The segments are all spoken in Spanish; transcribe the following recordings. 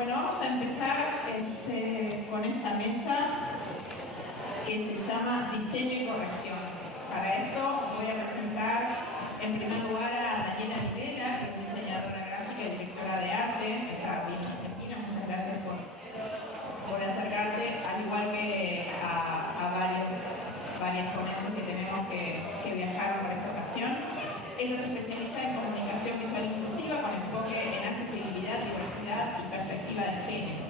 Bueno, vamos a empezar con esta mesa que se llama Diseño y Corrección. Para esto voy a presentar en primer lugar a Daniela Videla, que es diseñadora gráfica y directora de arte. Ella vino a Argentina, muchas gracias por acercarte, al igual que a varias ponentes que tenemos que viajaron para esta ocasión. Ella se especializa en comunicación visual inclusiva con enfoque en accesibilidad, diversidad y perspectiva de género.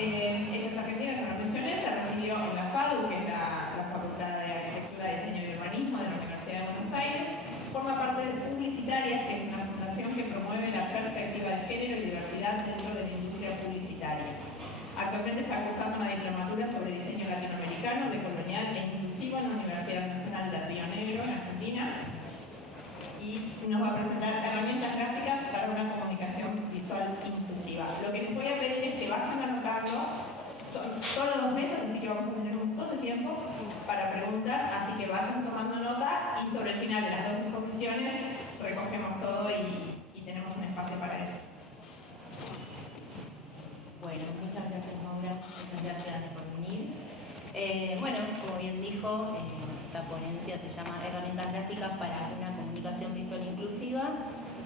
Ella es argentina, ya lo mencioné, se recibió en la FADU, que es la Facultad de Arquitectura, Diseño y Urbanismo de la Universidad de Buenos Aires. Forma parte de Publicitarias, que es una fundación que promueve la perspectiva de género y diversidad dentro de la industria publicitaria. Actualmente está cursando una diplomatura sobre diseño latinoamericano, decolonial e inclusivo en la Universidad Nacional de Río Negro, en Argentina. Y nos va a presentar herramientas gráficas para una comunicación visual inclusiva. Lo que les voy a pedir es que vayan anotando. Son solo 2 meses, así que vamos a tener un montón de tiempo para preguntas, así que vayan tomando nota y sobre el final de las 2 exposiciones recogemos todo y tenemos un espacio para eso. Bueno, muchas gracias Maura, muchas gracias por venir. Bueno, como bien dijo, esta ponencia se llama Herramientas Gráficas para una comunicación visual inclusiva.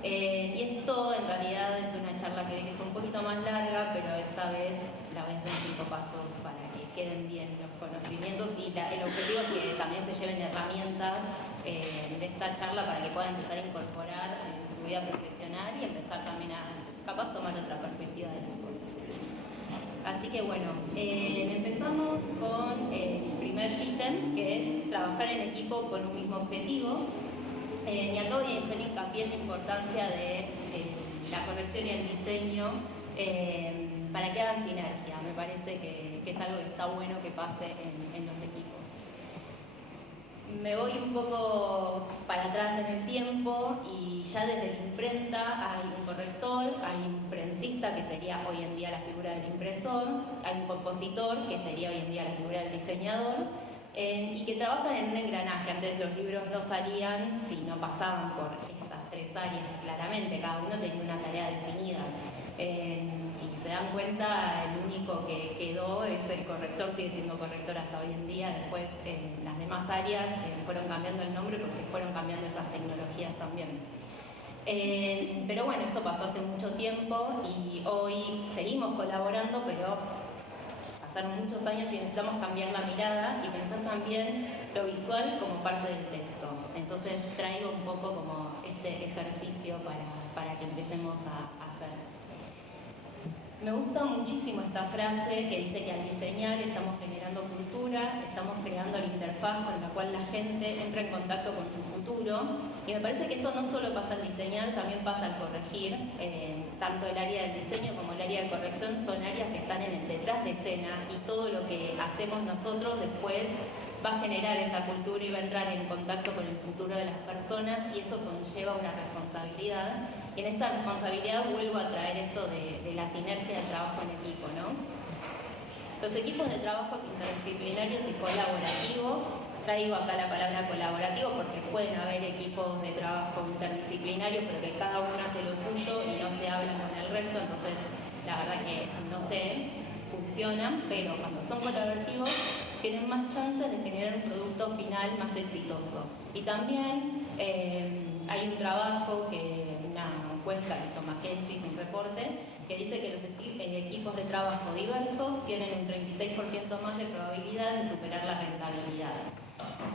Y esto en realidad es una charla que es un poquito más larga, pero esta vez la voy a hacer en 5 pasos para que queden bien los conocimientos y el objetivo es que también se lleven herramientas de esta charla para que puedan empezar a incorporar en su vida profesional y empezar también a capaz tomar otra perspectiva de las cosas. Así que bueno, empezamos con el primer ítem, que es trabajar en equipo con un mismo objetivo. Y acá voy a hacer hincapié en la importancia de la corrección y el diseño para que hagan sinergia. Me parece que es algo que está bueno que pase en los equipos. Me voy un poco para atrás en el tiempo y ya desde la imprenta hay un corrector, hay un prensista que sería hoy en día la figura del impresor, hay un compositor que sería hoy en día la figura del diseñador y que trabajan en un engranaje. Antes los libros no salían si no pasaban por estas 3 áreas claramente, cada uno tenía una tarea definida. Si se dan cuenta, el único que quedó es el corrector, sigue siendo corrector hasta hoy en día. Después las demás áreas fueron cambiando el nombre porque fueron cambiando esas tecnologías también. Pero bueno, esto pasó hace mucho tiempo y hoy seguimos colaborando, pero pasaron muchos años y necesitamos cambiar la mirada y pensar también lo visual como parte del texto. Entonces traigo un poco como este ejercicio para que empecemos a hacer. Me gusta muchísimo esta frase que dice que al diseñar estamos generando cultura, estamos creando la interfaz con la cual la gente entra en contacto con su futuro. Y me parece que esto no solo pasa al diseñar, también pasa al corregir. Tanto el área del diseño como el área de corrección son áreas que están en el detrás de escena y todo lo que hacemos nosotros después va a generar esa cultura y va a entrar en contacto con el futuro de las personas y eso conlleva una responsabilidad. Y en esta responsabilidad vuelvo a traer esto de la sinergia del trabajo en equipo, ¿no? Los equipos de trabajos interdisciplinarios y colaborativos, traigo acá la palabra colaborativo porque pueden haber equipos de trabajo interdisciplinarios pero que cada uno hace lo suyo y no se hablan con el resto, entonces la verdad que no sé, funcionan, pero cuando son colaborativos tienen más chances de generar un producto final más exitoso. Y también hay un trabajo, una encuesta que hizo McKinsey, un reporte, que dice que los equipos de trabajo diversos tienen un 36% más de probabilidad de superar la rentabilidad.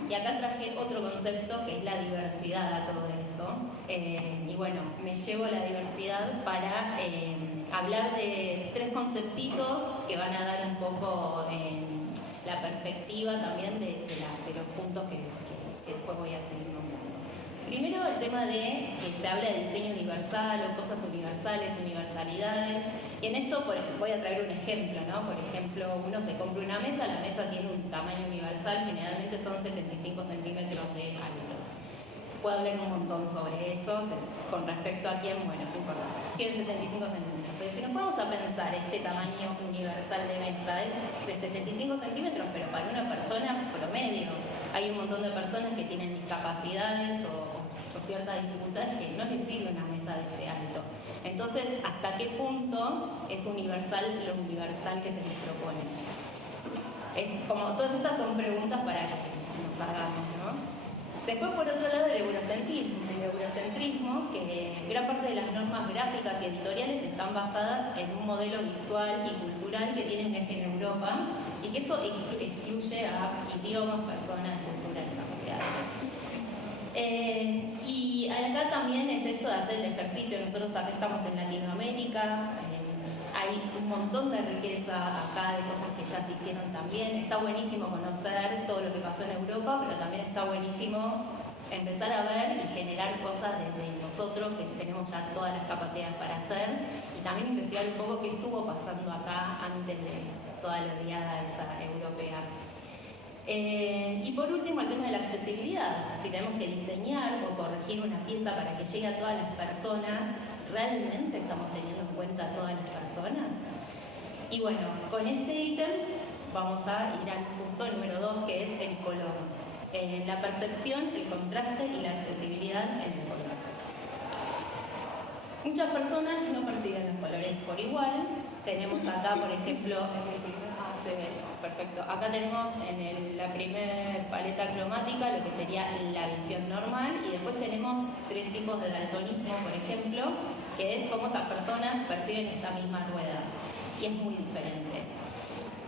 Y acá traje otro concepto que es la diversidad a todo esto. Y bueno, me llevo la diversidad para hablar de 3 conceptitos que van a dar un poco la perspectiva también de los puntos que después voy a seguir nombrando. Primero el tema de que se habla de diseño universal o cosas universales, universalidades. Y en esto voy a traer un ejemplo, ¿no? Por ejemplo, uno se compra una mesa, la mesa tiene un tamaño universal, generalmente son 75 centímetros de alto. Puedo hablar un montón sobre eso, con respecto a quién, bueno, no importa, tiene 75 centímetros. Pero si nos vamos a pensar, este tamaño universal de mesa es de 75 centímetros, pero para una persona promedio. Hay un montón de personas que tienen discapacidades o ciertas dificultades que no les sirve una mesa de ese alto. Entonces, ¿hasta qué punto es universal lo universal que se les propone? Es como, todas estas son preguntas para que nos hagamos, ¿no? Después, por otro lado, el eurocentrismo, que gran parte de las normas gráficas y editoriales están basadas en un modelo visual y cultural que tiene un eje en Europa y que eso excluye a idiomas, personas, culturas y capacidades. Y acá también es esto de hacer el ejercicio. Nosotros acá estamos en Latinoamérica, hay un montón de riqueza acá, de cosas que ya se hicieron también. Está buenísimo conocer todo lo que pasó en Europa, pero también está buenísimo empezar a ver y generar cosas desde nosotros, que tenemos ya todas las capacidades para hacer, y también investigar un poco qué estuvo pasando acá antes de toda la oleada esa europea. Y por último, el tema de la accesibilidad. Si tenemos que diseñar o corregir una pieza para que llegue a todas las personas, ¿realmente estamos teniendo en cuenta a todas las personas? Y bueno, con este ítem vamos a ir al punto número 2, que es el color. La percepción, el contraste y la accesibilidad en el color. Muchas personas no perciben los colores por igual. Tenemos acá, por ejemplo, perfecto. Acá tenemos en la primer paleta cromática lo que sería la visión normal, y después tenemos 3 tipos de daltonismo, por ejemplo, que es cómo esas personas perciben esta misma rueda, y es muy diferente.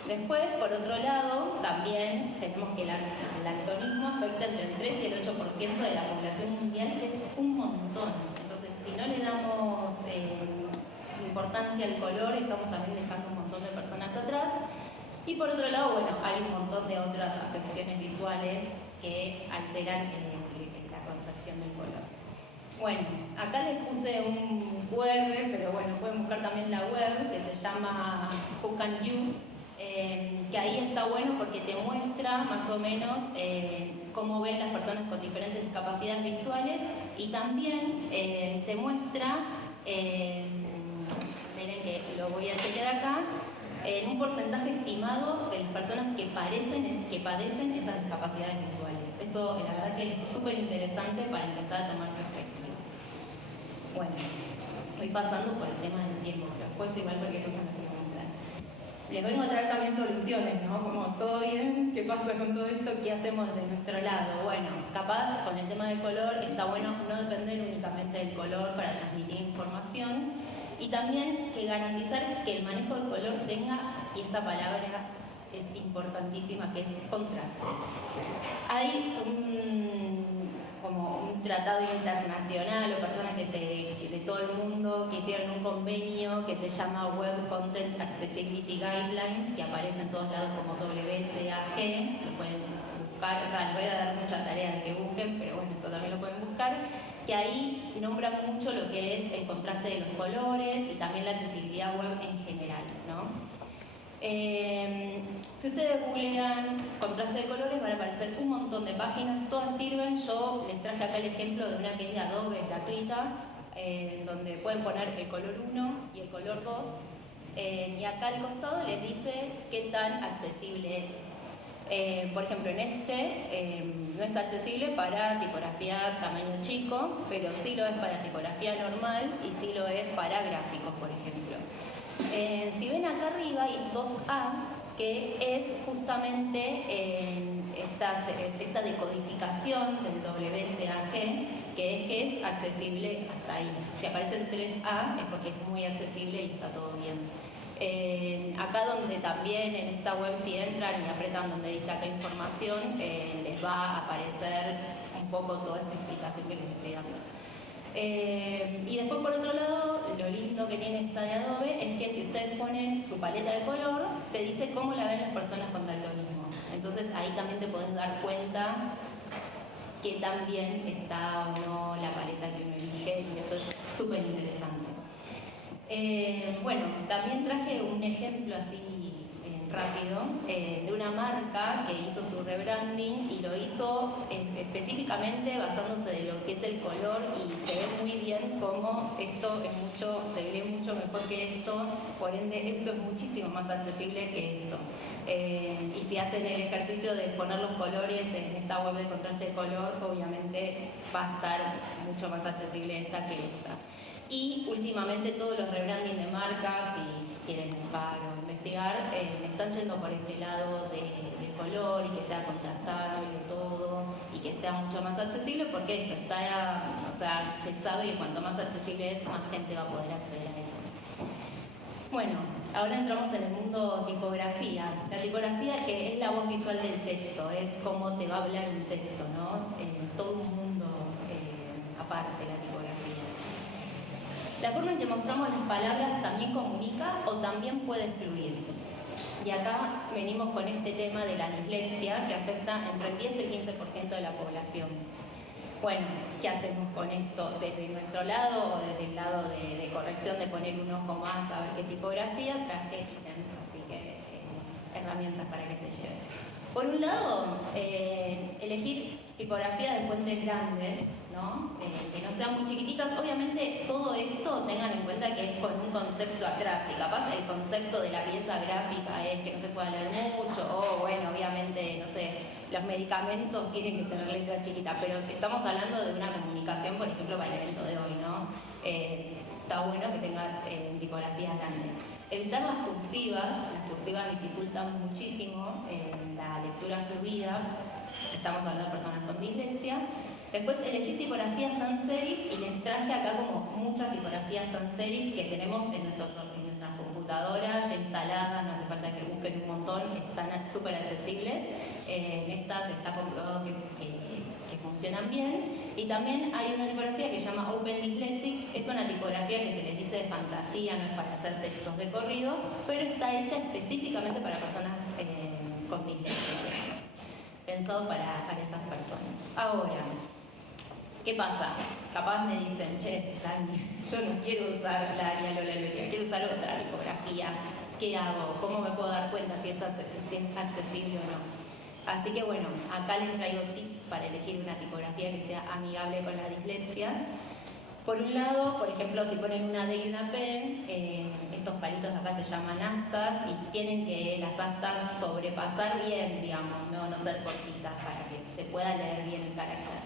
Después, por otro lado, también tenemos que el daltonismo afecta entre el 3 y el 8% de la población mundial, que es un montón. Entonces, si no le damos importancia al color, estamos también dejando un montón de personas atrás. Y por otro lado, bueno, hay un montón de otras afecciones visuales que alteran la concepción del color. Bueno, acá les puse un QR, pero bueno, pueden buscar también la web, que se llama Who Can Use, que ahí está bueno porque te muestra más o menos cómo ven las personas con diferentes discapacidades visuales, y también te muestra, miren que lo voy a chequear acá, en un porcentaje estimado de las personas que padecen esas discapacidades visuales. Eso la verdad que es súper interesante para empezar a tomar perspectiva. Bueno, voy pasando por el tema del tiempo, pero después igual cualquier cosa me preguntan. Les vengo a traer también soluciones, ¿no? Como, ¿todo bien? ¿Qué pasa con todo esto? ¿Qué hacemos desde nuestro lado? Bueno, capaz con el tema del color está bueno no depender únicamente del color para transmitir información, y también que garantizar que el manejo de color tenga, y esta palabra es importantísima, que es contraste. Hay como un tratado internacional o personas de todo el mundo que hicieron un convenio que se llama Web Content Accessibility Guidelines, que aparece en todos lados como WCAG, lo pueden buscar, o sea, les voy a dar mucha tarea de que busquen, pero bueno, esto también lo pueden buscar, que ahí nombran mucho lo que es el contraste de los colores y también la accesibilidad web en general, ¿no? Si ustedes googlean contraste de colores van a aparecer un montón de páginas, todas sirven. Yo les traje acá el ejemplo de una que es de Adobe, gratuita, donde pueden poner el color 1 y el color 2, y acá al costado les dice qué tan accesible es. Por ejemplo, en no es accesible para tipografía tamaño chico, pero sí lo es para tipografía normal y sí lo es para gráficos, por ejemplo. Si ven acá arriba hay 2A, que es justamente esta decodificación del WCAG, que es accesible hasta ahí. Si aparecen 3A es porque es muy accesible y está todo bien. Acá donde también en esta web, si entran y apretan donde dice acá información, les va a aparecer un poco toda esta explicación que les estoy dando. Y después, por otro lado, lo lindo que tiene esta de Adobe es que si ustedes ponen su paleta de color, te dice cómo la ven las personas con daltonismo. Entonces ahí también te podés dar cuenta que tan bien está o no la paleta que uno elige, y eso es súper interesante. Bueno, también traje un ejemplo así rápido, de una marca que hizo su rebranding y lo hizo específicamente basándose de lo que es el color, y se ve muy bien cómo esto es mucho, se ve mucho mejor que esto, por ende esto es muchísimo más accesible que esto. Y si hacen el ejercicio de poner los colores en esta web de contraste de color, obviamente va a estar mucho más accesible esta que esta. Y últimamente todos los rebranding de marcas, si quieren buscar o investigar, están yendo por este lado del color y que sea contrastable todo y que sea mucho más accesible, porque esto está, o sea, se sabe que cuanto más accesible es, más gente va a poder acceder a eso. Bueno, ahora entramos en el mundo tipografía. La tipografía es la voz visual del texto, es cómo te va a hablar un texto, ¿no? Todo un mundo aparte de la tipografía. La forma en que mostramos las palabras también comunica o también puede excluir. Y acá venimos con este tema de la dislexia, que afecta entre el 10 y el 15% de la población. Bueno, ¿qué hacemos con esto desde nuestro lado o desde el lado de corrección, de poner un ojo más a ver qué tipografía? Traje ítems, así que herramientas para que se lleven. Por un lado, elegir tipografías de fuentes grandes, ¿no? Que no sean muy chiquititas. Obviamente todo esto tengan en cuenta que es con un concepto atrás, y capaz el concepto de la pieza gráfica es que no se pueda leer mucho, o bueno, obviamente, no sé, los medicamentos tienen que tener letra chiquita, pero estamos hablando de una comunicación, por ejemplo, para el evento de hoy, ¿no? Está bueno que tengan tipografías grandes. Evitar las cursivas dificultan muchísimo la lectura fluida, estamos hablando de personas con dislexia. Después elegir tipografías sans serif, y les traje acá como muchas tipografías sans serif que tenemos en nuestras computadoras ya instaladas, no hace falta que busquen un montón, están súper accesibles. En estas está comprobado que funcionan bien. Y también hay una tipografía que se llama Open Dyslexic, es una tipografía que se les dice de fantasía, no es para hacer textos de corrido, pero está hecha específicamente para personas con dislexia, digamos, pensado para esas personas. Ahora, ¿qué pasa? Capaz me dicen, che, Dani, yo no quiero usar la Arial o la Helvetica, quiero usar otra tipografía. ¿Qué hago? ¿Cómo me puedo dar cuenta si es accesible o no? Así que bueno, acá les traigo tips para elegir una tipografía que sea amigable con la dislexia. Por un lado, por ejemplo, si ponen una D y una P, estos palitos de acá se llaman astas, y tienen que las astas sobrepasar bien, digamos, no ser cortitas, para que se pueda leer bien el carácter.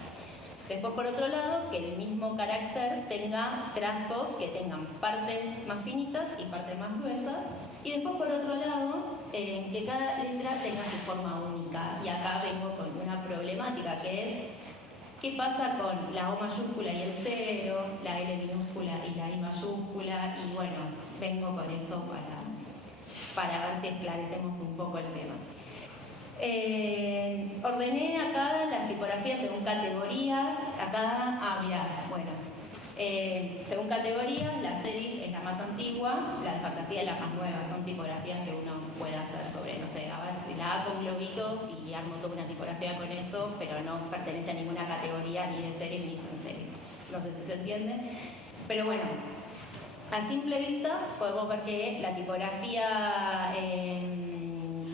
Después, por otro lado, que el mismo carácter tenga trazos que tengan partes más finitas y partes más gruesas. Y después, por otro lado, que cada letra tenga su forma única. Y acá vengo con una problemática, que es qué pasa con la O mayúscula y el cero, la L minúscula y la I mayúscula. Y bueno, vengo con eso para ver si esclarecemos un poco el tema. Ordené acá las tipografías según categorías. Acá, según categorías, la serif es la más antigua, la de fantasía es la más nueva. Son tipografías que uno puede hacer sobre, no sé, a ver si la A con globitos y armo toda una tipografía con eso, pero no pertenece a ninguna categoría ni de serif ni sans serif. No sé si se entiende, pero bueno, a simple vista podemos ver que la tipografía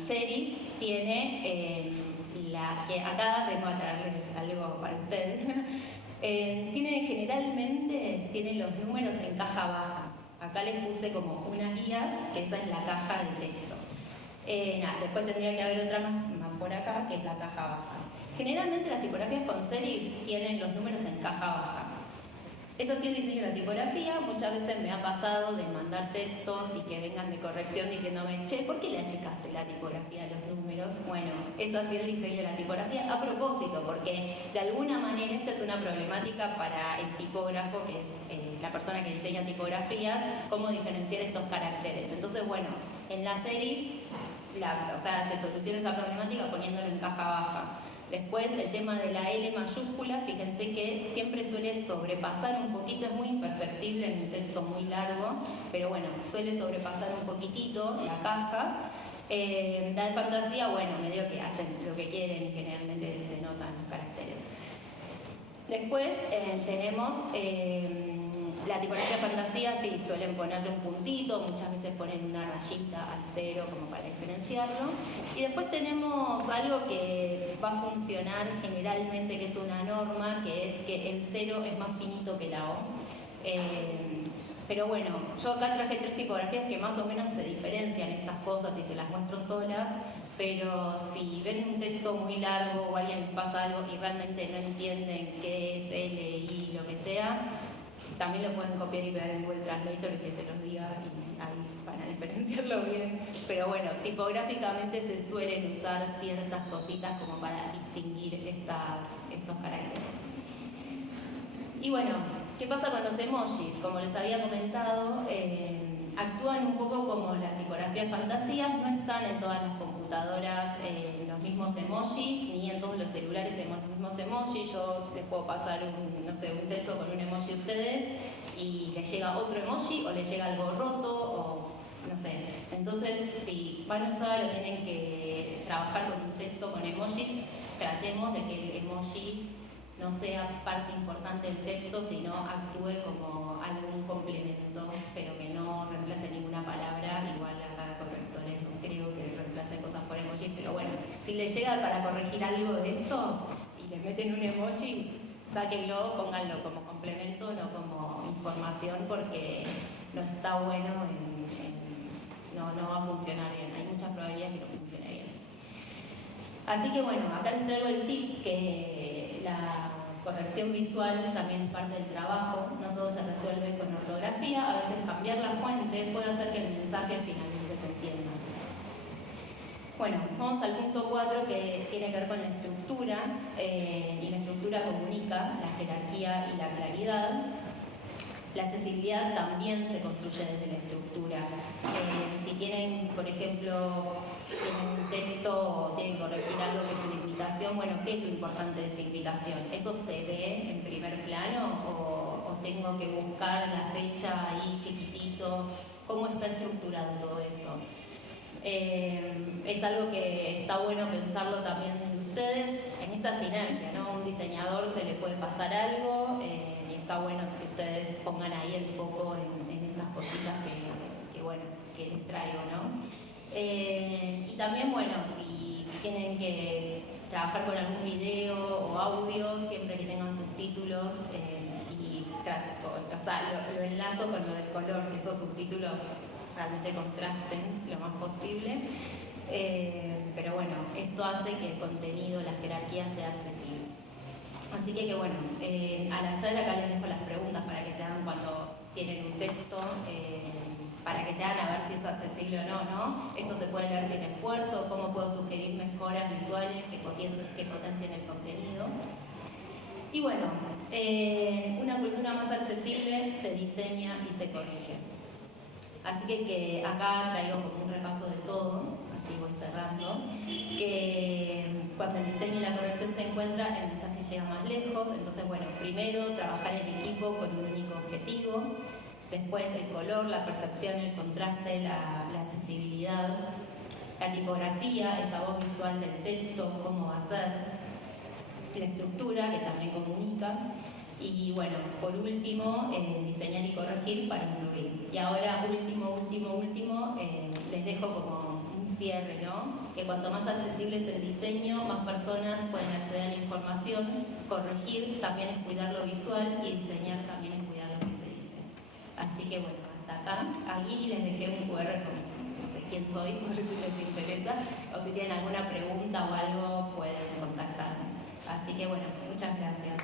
serif tiene que acá vengo a traerles algo para ustedes. Generalmente tienen los números en caja baja. Acá les puse como unas guías, que esa es la caja del texto. Después tendría que haber otra más por acá, que es la caja baja. Generalmente las tipografías con serif tienen los números en caja baja. Es así el diseño de la tipografía. Muchas veces me ha pasado de mandar textos y que vengan de corrección diciéndome, che, ¿por qué le achicaste la tipografía a los números? Bueno, es así el diseño de la tipografía a propósito, porque de alguna manera esta es una problemática para el tipógrafo, que es la persona que diseña tipografías, cómo diferenciar estos caracteres. Entonces, bueno, en la serif, se soluciona esa problemática poniéndolo en caja baja. Después, el tema de la L mayúscula, fíjense que siempre suele sobrepasar un poquito, es muy imperceptible en un texto muy largo, pero bueno, suele sobrepasar un poquitito la caja. La de fantasía, bueno, medio que hacen lo que quieren y generalmente se notan los caracteres. Después tenemos La tipografía fantasía sí suelen ponerle un puntito, muchas veces ponen una rayita al cero como para diferenciarlo. Y después tenemos algo que va a funcionar generalmente, que es una norma, que es que el cero es más finito que la O. Pero bueno, yo acá traje 3 tipografías que más o menos se diferencian estas cosas y se las muestro solas, pero si ven un texto muy largo o alguien les pasa algo y realmente no entienden qué es L, I, lo que sea, también lo pueden copiar y pegar en Google Translator y que se los diga y ahí van a diferenciarlo bien. Pero bueno, tipográficamente se suelen usar ciertas cositas como para distinguir estos caracteres. Y bueno, ¿qué pasa con los emojis? Como les había comentado, actúan un poco como las tipografías fantasías, no están en todas las computadoras los mismos emojis, ni en todos los celulares tenemos los mismos emojis. Yo les puedo pasar un texto con un emoji a ustedes y les llega otro emoji o les llega algo roto o no sé. Entonces, si van a usar o tienen que trabajar con un texto con emojis, tratemos de que el emoji no sea parte importante del texto, sino actúe como algún complemento, pero que no reemplace ninguna palabra. Igual acá correctores no creo que reemplacen cosas por emojis, pero bueno, si les llega para corregir algo de esto y les meten un emoji, sáquenlo, pónganlo como complemento, no como información, porque no está bueno, no va a funcionar bien. Hay muchas probabilidades que no funcione bien. Así que bueno, acá les traigo el tip que la corrección visual también es parte del trabajo, no todo se resuelve con ortografía, a veces cambiar la fuente puede hacer que el mensaje finalmente se entienda. Bueno, vamos al punto 4 que tiene que ver con la estructura, y la estructura comunica la jerarquía y la claridad. La accesibilidad también se construye desde la estructura. Si tienen, por ejemplo, en un texto o tienen que corregir algo que es una invitación, bueno, ¿qué es lo importante de esa invitación? ¿Eso se ve en primer plano o tengo que buscar la fecha ahí chiquitito? ¿Cómo está estructurado todo eso? Es algo que está bueno pensarlo también desde ustedes en esta sinergia, ¿no? A un diseñador se le puede pasar algo, y está bueno que ustedes pongan ahí el foco en estas cositas que les traigo, ¿no? Y también, bueno, si tienen que trabajar con algún video o audio, siempre que tengan subtítulos, lo enlazo con lo del color, que esos subtítulos realmente contrasten lo más posible. Pero bueno, esto hace que el contenido, la jerarquía sea accesible. Así que bueno, al hacer acá les dejo las preguntas para que se hagan cuando tienen un texto, para que se hagan a ver si es accesible o no. Esto se puede leer sin esfuerzo, cómo puedo sugerir mejoras visuales que potencien el contenido. Y bueno, una cultura más accesible se diseña y se corrige. Así que acá traigo como un repaso de todo, así voy cerrando, que cuando el diseño y la corrección se encuentran, el mensaje llega más lejos. Entonces, bueno, primero trabajar en equipo con un único objetivo, después el color, la percepción, el contraste, la accesibilidad, la tipografía, esa voz visual del texto, cómo va a ser, la estructura que también comunica. Y bueno, por último, diseñar y corregir para incluir. Y ahora, último, les dejo como un cierre, ¿no? Que cuanto más accesible es el diseño, más personas pueden acceder a la información. Corregir también es cuidar lo visual y diseñar también es cuidar lo que se dice. Así que bueno, hasta acá. Aquí les dejé un QR con no sé quién soy, por si les interesa, o si tienen alguna pregunta o algo, pueden contactarme. Así que bueno, muchas gracias.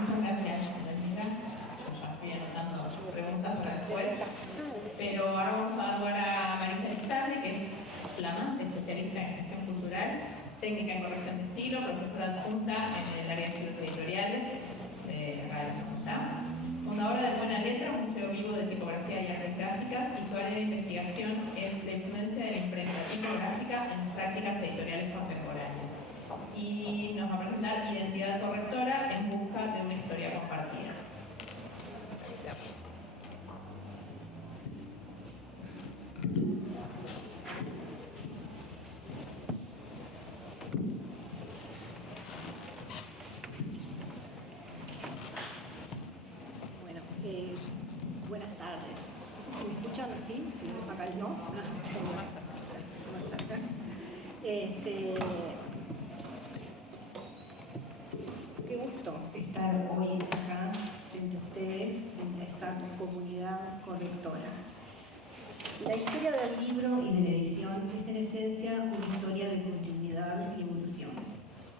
Muchas gracias, Almira. Yo ya estoy anotando preguntas para después. Pero ahora vamos a dar lugar a Marisa Lizardi, que es flamante especialista en gestión cultural, técnica en corrección de estilo, profesora adjunta en el área de estudios editoriales de la Radio Facultad, fundadora de Buena Letra, un museo vivo de tipografía y artes gráficas, y su área de investigación es la influencia de la imprenta tipográfica en prácticas editoriales contemporáneas. Y nos va a presentar Identidad Correctora en busca de una historia compartida. Qué gusto estar hoy acá frente a ustedes, frente a esta comunidad correctora. La historia del libro y de la edición es en esencia una historia de continuidad y evolución.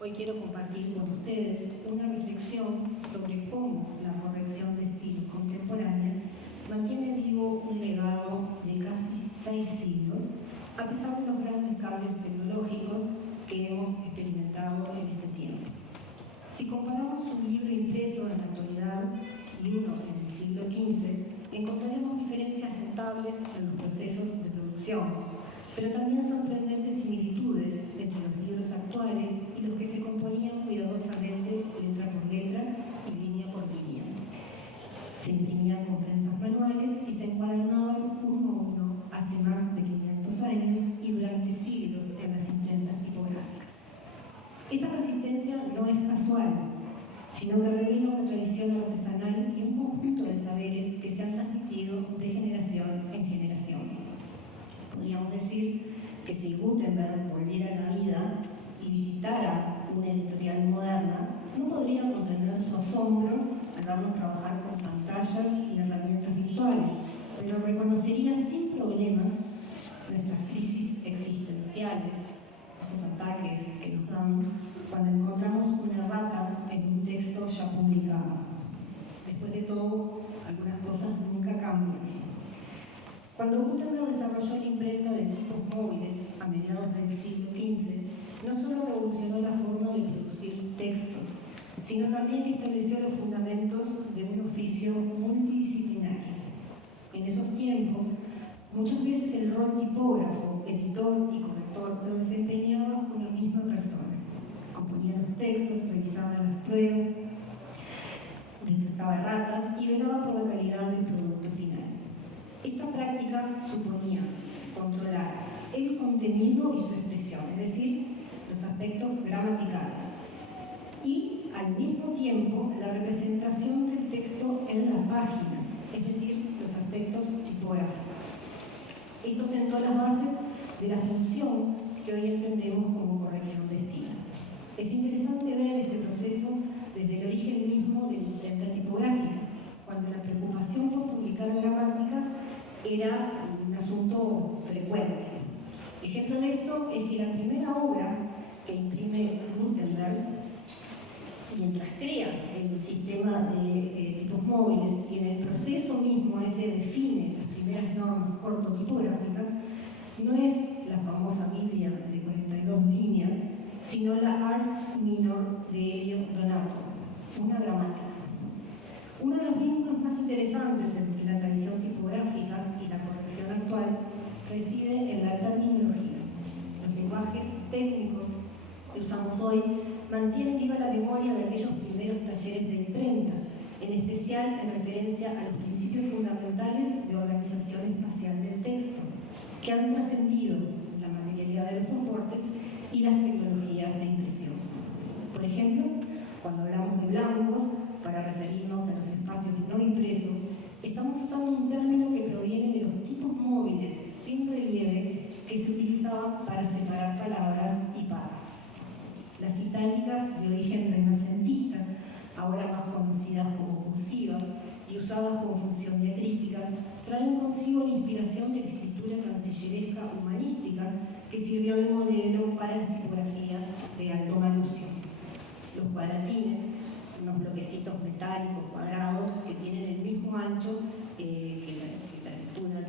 Hoy quiero compartir con ustedes una reflexión sobre cómo la corrección de estilo contemporánea mantiene vivo un legado de casi 6 siglos, a pesar de los grandes cambios tecnológicos que hemos experimentado en este tiempo. Si comparamos un libro impreso en la actualidad y uno en el siglo XV, encontraremos diferencias notables en los procesos de producción, pero también sorprendentes similitudes entre los libros actuales y los que se componían cuidadosamente letra por letra y línea por línea. Se imprimían con prensas manuales y se encuadernaban uno a uno hace más de 500 años y durante siglos en las imprentas tipográficas. Esta resistencia no es casual, sino que revela una tradición artesanal y un conjunto de saberes que se han transmitido de generación en generación. Podríamos decir que si Gutenberg volviera a la vida y visitara una editorial moderna, no podría contener su asombro al vernos trabajar con pantallas y herramientas virtuales, pero reconocería sin problemas nuestras crisis existenciales, esos ataques que nos dan cuando encontramos una errata en un texto ya publicado. Después de todo, algunas cosas nunca cambian. Cuando Gutenberg desarrolló la imprenta de tipos móviles a mediados del siglo XV, no solo revolucionó la forma de producir textos, sino también que estableció los fundamentos de un oficio multidisciplinario. En esos tiempos, muchas veces el rol tipógrafo, editor y corrector lo desempeñaba una misma persona. Componía los textos, revisaba las pruebas, detectaba erratas y velaba por la calidad del producto final. Esta práctica suponía controlar el contenido y su expresión, es decir, los aspectos gramaticales, y al mismo tiempo la representación del texto en la página, es decir, los aspectos tipográficos. Esto sentó las bases de la función que hoy entendemos como corrección de estilo. Es interesante ver este proceso desde el origen mismo de la imprenta tipográfica, cuando la preocupación por publicar gramáticas era un asunto frecuente. Ejemplo de esto es que la primera obra que imprime Gutenberg, mientras crea el sistema de tipos móviles y en el proceso mismo ese define las primeras normas ortotipográficas, no es la famosa Biblia de 42 líneas, sino la Ars Minor de Elio Donato, una gramática. Uno de los vínculos más interesantes entre la tradición tipográfica y la corrección actual reside en la terminología. Los lenguajes técnicos que usamos hoy mantienen viva la memoria de aquellos primeros talleres de imprenta, en especial en referencia a los principios fundamentales de organización espacial del texto, que han trascendido la materialidad de los soportes y las tecnologías de impresión. Por ejemplo, cuando hablamos de blancos, para referirnos a los espacios no impresos, estamos usando un término que proviene de los tipos móviles sin relieve que se utilizaban para separar palabras y párrafos. Las itálicas de origen renacentista, ahora más conocidas como cursivas y usadas con función diacrítica, traen consigo la inspiración de la escritura cancilleresca humanística que sirvió de modelo para las tipografías de Aldo Manusio. Los cuadratines, unos bloquecitos metálicos cuadrados que tienen el mismo ancho que la lectura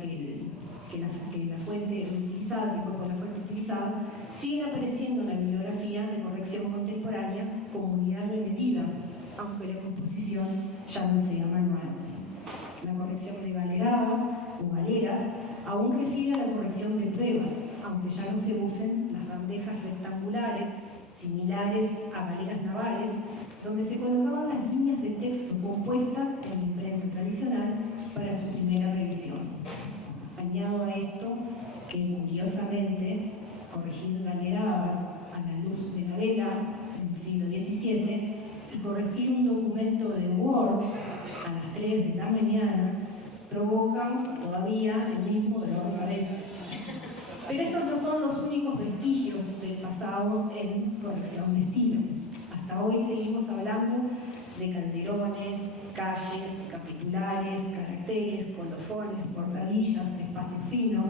que la fuente utilizada, que con la fuente utilizada, siguen apareciendo en la bibliografía de corrección contemporánea como unidad de medida, aunque la composición ya no sea manual. La corrección de galeradas o galeras aún refiere a la corrección de pruebas, aunque ya no se usen las bandejas rectangulares similares a galeras navales, donde se colocaban las líneas de texto compuestas en la imprenta tradicional para su primera revisión. Añado a esto que, curiosamente, corregir galeradas a la luz de la vela en el siglo XVII y corregir un documento de Word a las 3 de la mañana provocan todavía el mismo dolor de cabeza. Pero estos no son los únicos vestigios del pasado en corrección de estilo. Hasta hoy seguimos hablando de calderones, calles, capitulares, caracteres, colofones, portadillas, espacios finos,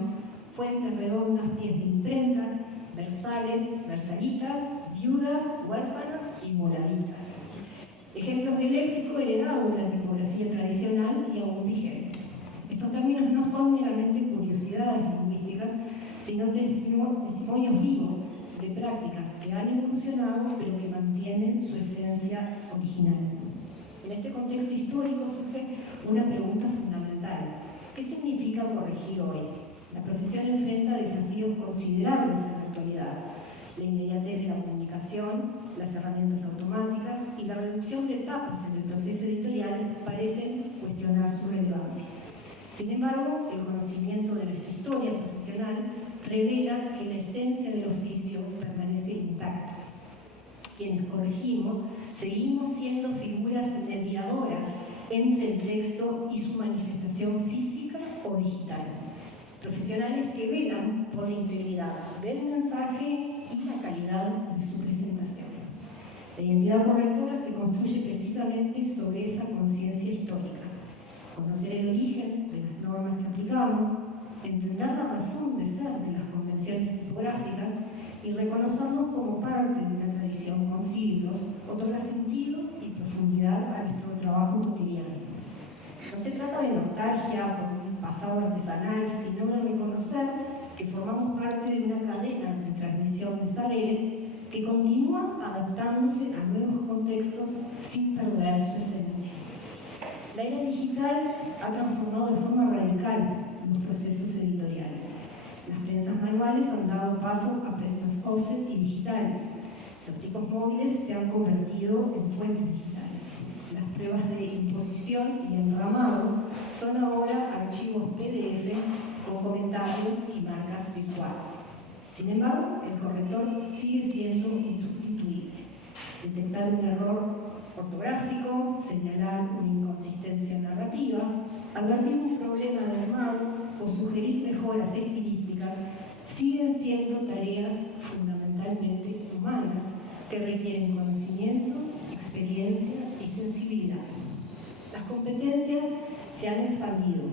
fuentes redondas, pies de imprenta, versales, versalitas, viudas, huérfanas y moraditas. Ejemplos de léxico heredado de la tipografía tradicional y aún vigente. Estos términos no son meramente curiosidades lingüísticas, sino testimonios vivos de prácticas que han evolucionado pero que mantienen su esencia original. En este contexto histórico surge una pregunta fundamental. ¿Qué significa corregir hoy? La profesión enfrenta desafíos considerables en la actualidad. La inmediatez de la comunicación, las herramientas automáticas y la reducción de etapas en el proceso editorial parecen cuestionar su relevancia. Sin embargo, el conocimiento de nuestra historia profesional revela que la esencia del oficio permanece intacta. Quienes corregimos seguimos siendo figuras mediadoras entre el texto y su manifestación física o digital. Profesionales que velan por la integridad del mensaje y la calidad de su presentación. La identidad correctora se construye precisamente sobre esa conciencia histórica. Conocer el origen de las normas que aplicamos, entender la razón de ser de las convenciones tipográficas y reconocernos como parte de una tradición con siglos otorga sentido y profundidad a nuestro trabajo cotidiano. No se trata de nostalgia por un pasado artesanal, sino de reconocer que formamos parte de una cadena de transmisión de saberes que continúa adaptándose a nuevos contextos sin perder su esencia. La era digital ha transformado de forma radical los procesos editoriales. Las prensas manuales han dado paso a prensas offset y digitales. Los tipos móviles se han convertido en fuentes digitales. Las pruebas de imposición y enramado son ahora archivos PDF con comentarios y marcas virtuales. Sin embargo, el corrector sigue siendo insustituible. Detectar un error ortográfico, señalar una inconsistencia narrativa, advertir un problema de armado o sugerir mejoras estilísticas siguen siendo tareas fundamentalmente humanas que requieren conocimiento, experiencia y sensibilidad. Las competencias se han expandido.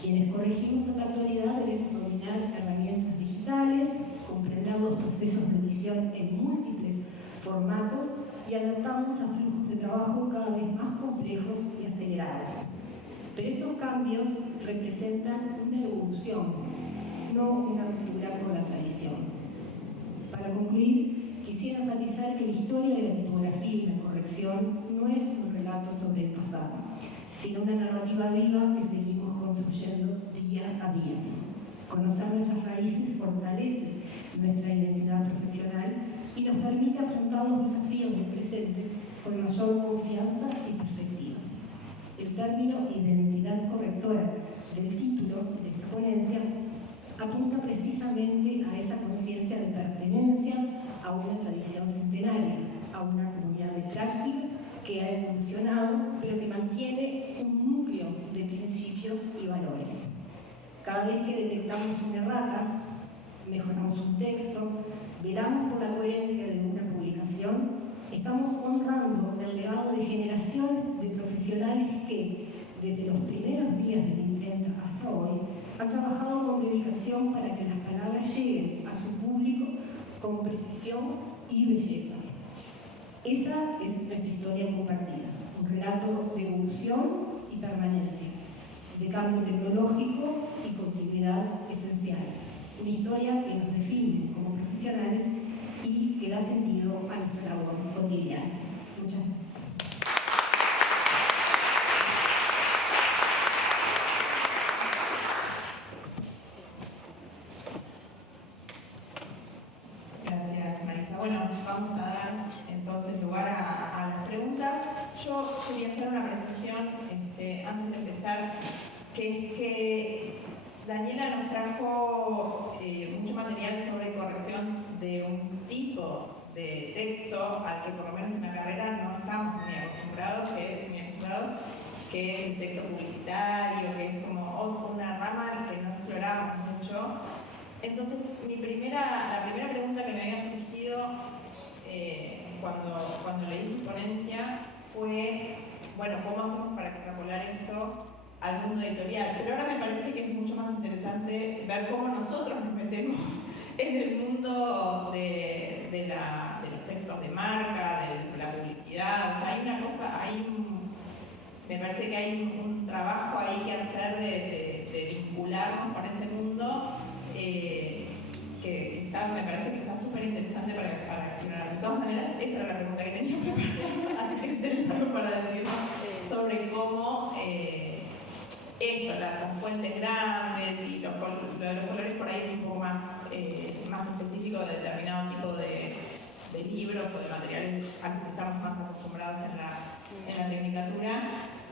Quienes corregimos en la actualidad debemos dominar herramientas digitales, comprender los procesos de edición en múltiples formatos y adaptarnos a flujos de trabajo cada vez más complejos y acelerados. Pero estos cambios representan una evolución, no una ruptura con la tradición. Para concluir, quisiera enfatizar que la historia de la tipografía y la corrección no es un relato sobre el pasado, sino una narrativa viva que seguimos construyendo día a día. Conocer nuestras raíces fortalece nuestra identidad profesional y nos permite afrontar los desafíos del presente con mayor confianza y perspectiva. El término identidad correctora del título de esta ponencia apunta precisamente a esa conciencia de pertenencia a una tradición centenaria, a una comunidad de práctica que ha evolucionado, pero que mantiene un núcleo de principios y valores. Cada vez que detectamos una errata, mejoramos un texto, velamos por la coherencia de una publicación, estamos honrando el legado de generaciones de profesionales que, desde los primeros días de la imprenta hasta hoy, han trabajado con dedicación para que las palabras lleguen a su público con precisión y belleza. Esa es nuestra historia compartida, un relato de evolución y permanencia, de cambio tecnológico y continuidad esencial. Una historia que nos define como profesionales y que da sentido a nuestra labor cotidiana. Muchas gracias. Gracias, Marisa. Bueno, vamos a dar entonces lugar a las preguntas. Yo quería hacer una apreciación antes de empezar, que es que Daniela nos trajo mucho material sobre corrección de un tipo de texto al que por lo menos en la carrera no estamos muy acostumbrados, que es el texto publicitario, que es como una rama que no exploramos mucho. Entonces, la primera pregunta que me había surgido cuando leí su ponencia fue, bueno, ¿cómo hacemos para extrapolar esto al mundo editorial? Pero ahora me parece que es mucho más interesante ver cómo nosotros nos metemos en el mundo de los textos de marca, de la publicidad. O sea, hay una cosa, me parece que hay un trabajo ahí que hacer de vincularnos con ese mundo que me parece que está súper interesante para explorar. De todas maneras, esa era la pregunta que tenía preparada, así que si tenés algo para decirnos sobre cómo las fuentes grandes y lo de los colores por ahí es un poco más específico de determinado tipo de libros o de materiales a los que estamos más acostumbrados en la tecnicatura.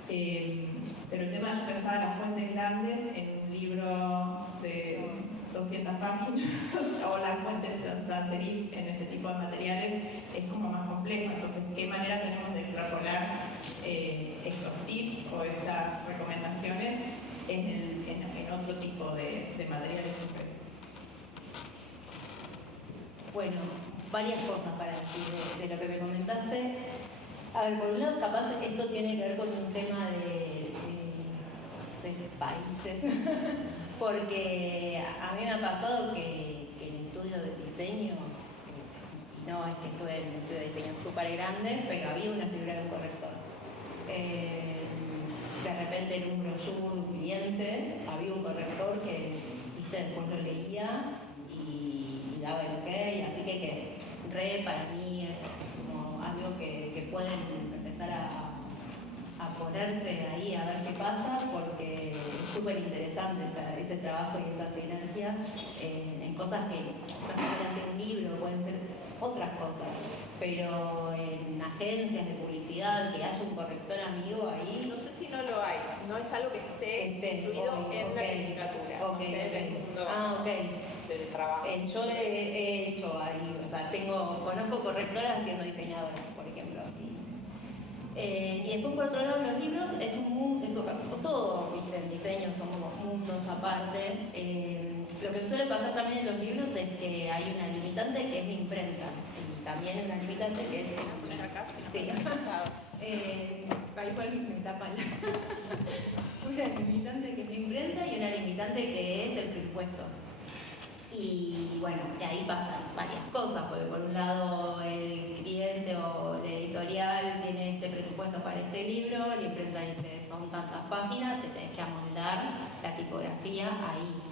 Pero el tema, yo pensaba las fuentes grandes en un libro de 200 páginas o las fuentes sans serif en ese tipo de materiales es como más complejo. Entonces, ¿qué manera tenemos de extrapolar estos tips o estas recomendaciones en otro tipo de materiales impresos? Bueno, varias cosas para decir de lo que me comentaste. A ver, por un lado, capaz esto tiene que ver con un tema de países, porque a mí me ha pasado que en estudios de diseño, no es que estuve en un estudio de diseño súper grande, pero había una figura de un corrector. De repente en un brochure de un cliente había un corrector que después lo leía y daba el ok, así que para mí es como algo que pueden empezar a ponerse ahí a ver qué pasa, porque es súper interesante ese trabajo y esa sinergia en cosas que no se pueden hacer un libro, pueden ser otras cosas, pero en agencias de publicidad que haya un corrector amigo ahí. No sé si no lo hay, no es algo que esté incluido en la tecnicatura, del mundo del trabajo. Yo he hecho ahí, o sea, conozco correctoras siendo diseñadoras, por ejemplo. Y después, por otro lado, los libros es un mundo, todo, ¿viste? El diseño son como mundos aparte. Lo que suele pasar también en los libros es que hay una limitante que es la imprenta, y también una limitante que es Ya casi. Sí. Igual me tapa una limitante que es la imprenta y una limitante que es el presupuesto. Y bueno, de ahí pasan varias cosas, porque por un lado el cliente o la editorial tiene este presupuesto para este libro, la imprenta dice son tantas páginas, te tenés que amoldar la tipografía ahí.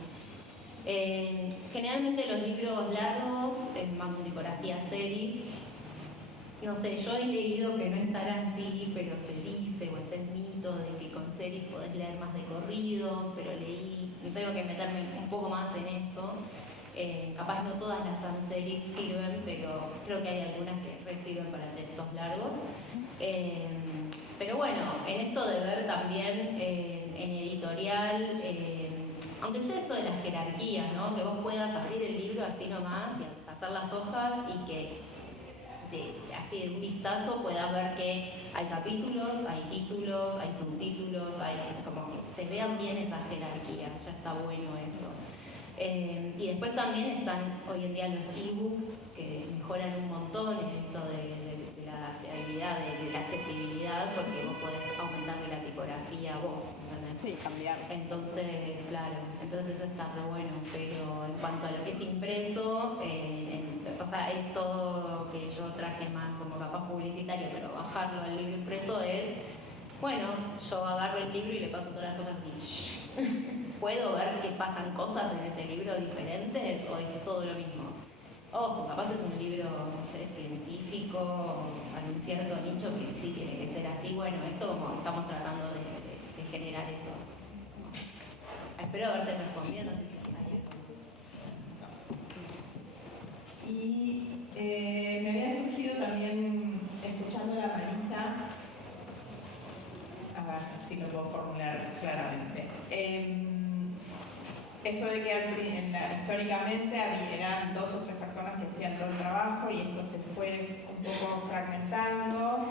Generalmente los libros largos van con tipografía serif. No sé, yo he leído que no es tan así, pero se dice, o está el mito de que con serif podés leer más de corrido, pero tengo que meterme un poco más en eso. Capaz no todas las sans serif sirven, pero creo que hay algunas que sirven para textos largos. Pero bueno, en esto de ver también en editorial, aunque sea esto de las jerarquías, ¿no? Que vos puedas abrir el libro así nomás y pasar las hojas y que así de un vistazo puedas ver que hay capítulos, hay títulos, hay subtítulos, como que se vean bien esas jerarquías, ya está bueno eso. Y después también están hoy en día los ebooks que mejoran un montón en esto de la habilidad, de la accesibilidad, porque vos podés aumentarle la tipografía a vos, ¿entendés? Sí, cambiar. Entonces, claro, entonces eso está re bueno, pero en cuanto a lo que es impreso, o sea, es todo lo que yo traje más como capaz publicitario, pero bajarlo al libro impreso es, bueno, yo agarro el libro y le paso todas las hojas y ¿puedo ver que pasan cosas en ese libro diferentes o es todo lo mismo? Ojo, capaz es un libro, no sé, científico, para un cierto nicho que sí tiene que ser así. Bueno, esto como estamos tratando de generar esos. Espero haberte respondido, no sé si hay. Y me había surgido también, escuchando a Marisa, a ver si lo puedo formular claramente. Esto de que históricamente eran 2 o 3 personas que hacían todo el trabajo y esto se fue un poco fragmentando.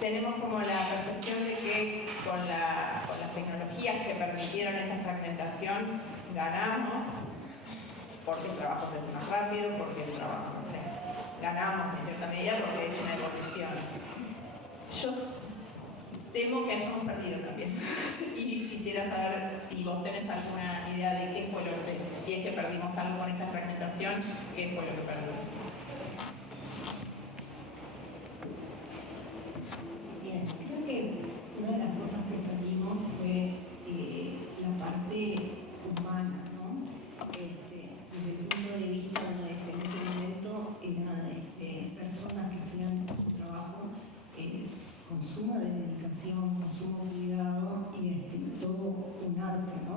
Tenemos como la percepción de que con las tecnologías que permitieron esa fragmentación ganamos porque el trabajo se hace más rápido, porque el trabajo, no sé, ganamos en cierta medida porque es una evolución. Yo temo que hayamos perdido también. Y quisiera saber si vos tenés alguna idea de qué fue lo que, si es que perdimos algo con esta fragmentación, qué fue lo que perdimos. Bien, creo que una de las cosas que perdimos fue la parte humana, ¿no? Desde el punto de vista, en ese momento eran personas que hacían su trabajo con suma dedicación, con sumo cuidado y todo un arte, ¿no?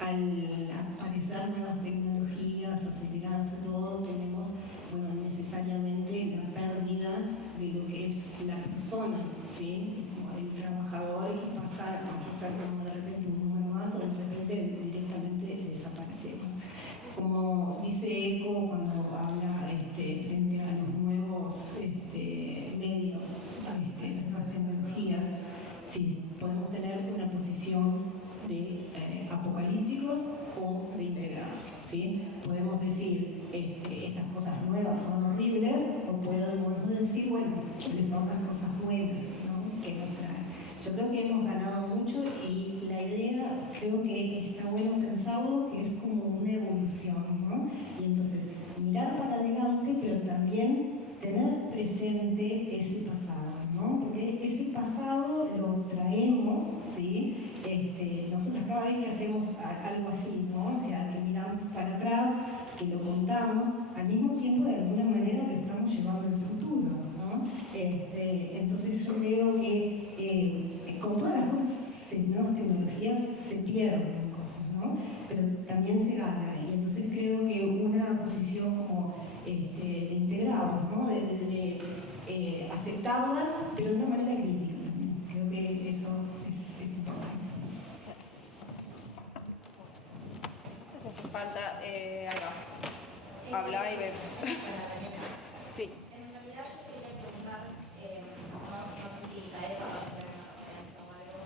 Al aparecer nuevas tecnologías, acelerarse todo, tenemos, bueno, necesariamente la pérdida de lo que es la persona, ¿sí? Como el trabajador que pasa a ser como de repente un número más o de repente directamente desaparecemos. Como dice Eco cuando habla frente a los nuevos medios, las nuevas tecnologías, sí, podemos tener una posición de apocalípticos o de integrados, ¿sí? Podemos decir estas cosas nuevas son horribles o podemos decir, bueno, cuáles son las cosas buenas, ¿no? Que nos traen. Yo creo que hemos ganado mucho y la idea creo que está bueno pensarlo, que es como una evolución, ¿no? Y entonces mirar para adelante, pero también tener presente ese pasado, ¿no? Porque ese pasado lo traemos, ¿sí? Nosotros cada vez que hacemos algo así, ¿no? O sea, que miramos para atrás, que lo contamos, al mismo tiempo de alguna manera lo estamos llevando al futuro, ¿no? Entonces yo creo que con todas las cosas, nuevas tecnologías, se pierden cosas, ¿no? Pero también se gana, y entonces creo que una posición como de integrados, ¿no? De aceptarlas, pero de una manera crítica también. Creo que eso es importante. No sé si hace falta, habla y vemos. Sí. En realidad yo quería preguntar, no sé si Isabel va a hacer una referencia o algo,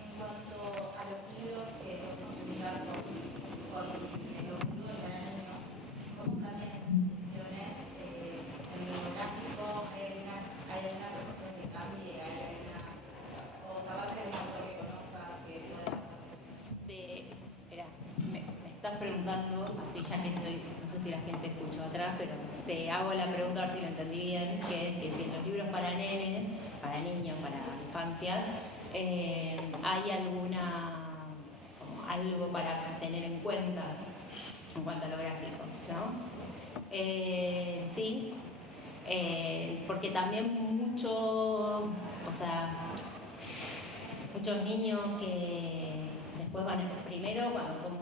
en cuanto a los libros que se publican con los libros para niños, ¿cómo cambian esas definiciones? En lo gráfico hay alguna profesión que cambie, hay alguna, o capaz que hay un autor que conozcas que pueda. Espera, me estás preguntando, así ya que estoy, no sé si la gente escuchó atrás, pero te hago la pregunta a ver si lo entendí bien, que es que si en los libros para nenes, para niños, para infancias, hay alguna, como algo para tener en cuenta en cuanto a lo gráfico, ¿no? Sí, porque también muchos niños que después van primero cuando son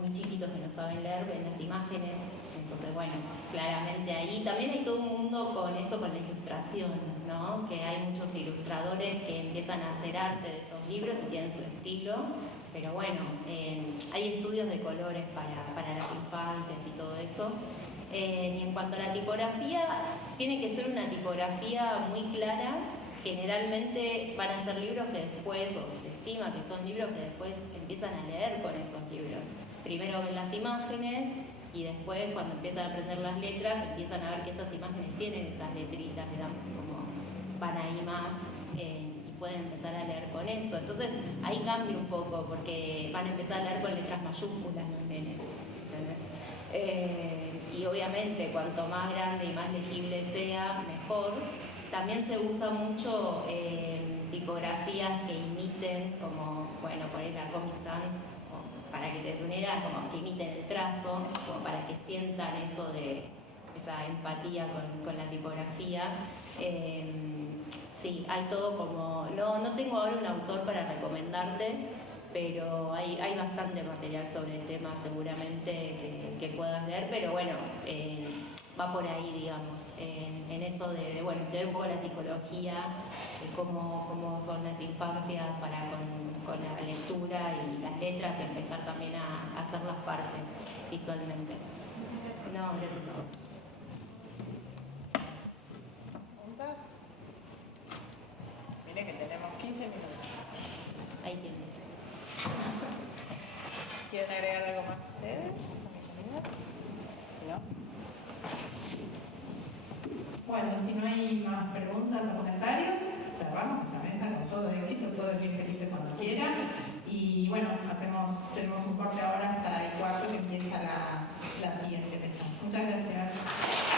muy chiquitos que no saben leer, ven las imágenes, entonces bueno, claramente ahí también hay todo un mundo con eso, con la ilustración, ¿no? Que hay muchos ilustradores que empiezan a hacer arte de esos libros y tienen su estilo, pero bueno, hay estudios de colores para las infancias y todo eso. Y en cuanto a la tipografía, tiene que ser una tipografía muy clara. Generalmente van a ser libros que después, o se estima que son libros que después empiezan a leer con esos libros. Primero ven las imágenes y después, cuando empiezan a aprender las letras, empiezan a ver que esas imágenes tienen esas letritas, que dan como van ahí más y pueden empezar a leer con eso. Entonces ahí cambia un poco porque van a empezar a leer con letras mayúsculas los nenes, ¿entendés? Y obviamente cuanto más grande y más legible sea, mejor. También se usa mucho tipografías que imiten, como, bueno, poner la Comic Sans, para que te des una idea, como que imiten el trazo, como para que sientan eso de esa empatía con la tipografía. Sí, hay todo como, no tengo ahora un autor para recomendarte, pero hay bastante material sobre el tema seguramente que puedas leer, pero bueno, va por ahí, digamos, en eso de bueno, estudiar un poco la psicología, cómo son las infancias con la lectura y las letras, y empezar también a hacerlas parte visualmente. No, gracias a vos. ¿Preguntas? Miren que tenemos 15 minutos. Ahí tienes. ¿Quieren agregar algo más ustedes? Si no. Bueno, si no hay más preguntas o comentarios, cerramos esta mesa con todo éxito, todo el bien feliz cuando quieran. Y bueno, tenemos un corte ahora hasta el cuarto que empieza la siguiente mesa. Muchas gracias.